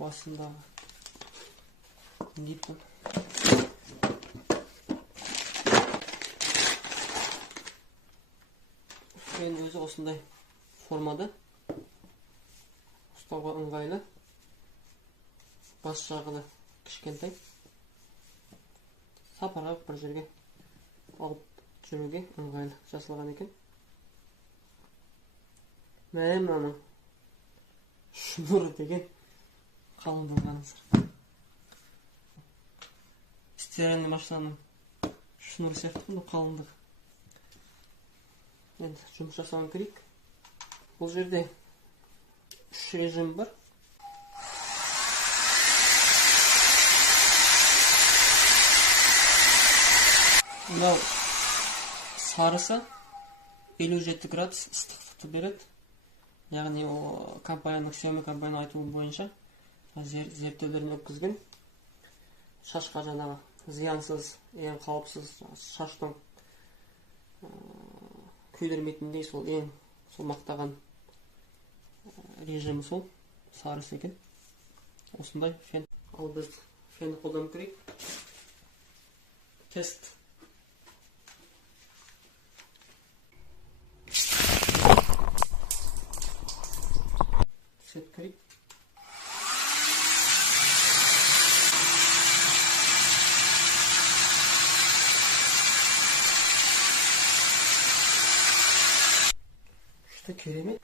басындағы гиппін. Фен өзі осындай формада, ұстауға ыңғайлы, бас жағы да кішкентай, сапарға бір жерге алып жүруге ыңғайлы жасалған екен. Мынаның шнуры деген қалыңдығын қараңыздар. Стиральный машинаның шнуры сияқты бұл қалыңдығы. Енді жұмыс жасауын керек. Бұл жерде 3 режим бар. Мынау сарысы 57 градус ыстықтықты береді. Яғни компанияның Xiaomi компанияның айтуы бойынша зерттеулерін өткізген. Шашқа жаңағы зиянсыз, ең қауіпсіз шаштың күйдірмейтіндей сол ең мақтаған режимі сол сарысы екен. Осындай фен. Ал біз фен қолдану керек. Тест. Сет керек. Керемет.